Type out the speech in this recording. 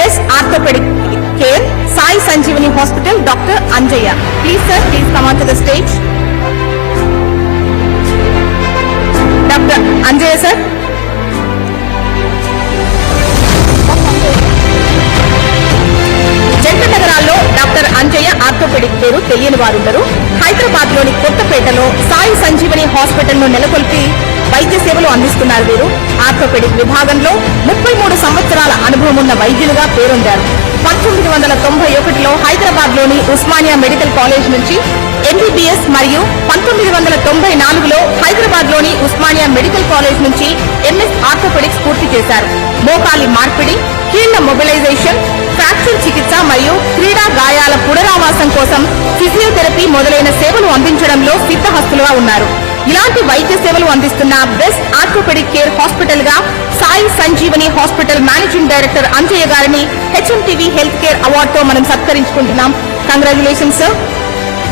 Best orthopaedic care Sai Sanjeevani hospital doctor Anjaiah. Please sir, please come on to the stage. Doctor Anjaiah sir. జంట నగరాల్లో doctor Anjaiah orthopaedic పేరు తెలియని వారుండరు. హైదరాబాద్ లోని కొత్తపేటలో సాయి సంజీవని హాస్పిటల్ ను నెలకొల్పి వైద్య సేవలు అందిస్తున్నారు. వీరు ఆర్థోపెడిక్ విభాగంలో 33 సంవత్సరాల అనుభవం ఉన్న వైద్యులుగా పేరొందారు. 1991లో హైదరాబాద్ లోని ఉస్మానియా మెడికల్ కాలేజ్ నుంచి ఎంబీబీఎస్ మరియు 1994లో హైదరాబాద్ లోని ఉస్మానియా మెడికల్ కాలేజ్ నుంచి ఎంఎస్ ఆర్థోపెడిక్స్ పూర్తి చేశారు. మోకాలి మార్పిడి, కీళ్ల మొబిలైజేషన్, ఫ్రాక్చర్ చికిత్స మరియు క్రీడా గాయాల పునరావాసం కోసం ఫిజియోథెరపీ మొదలైన సేవలు అందించడంలో సిద్ధహస్తులుగా ఉన్నారు. ఇలాంటి వైద్య సేవలు అందిస్తున్న బెస్ట్ ఆర్థోపెడిక్ కేర్ హాస్పిటల్ గా Sai Sanjeevani hospital managing director Anjaiah గారిని హెచ్ఎంటీవీ హెల్త్ కేర్ అవార్డుతో మనం సత్కరించుకుంటున్నాం. Congratulations sir.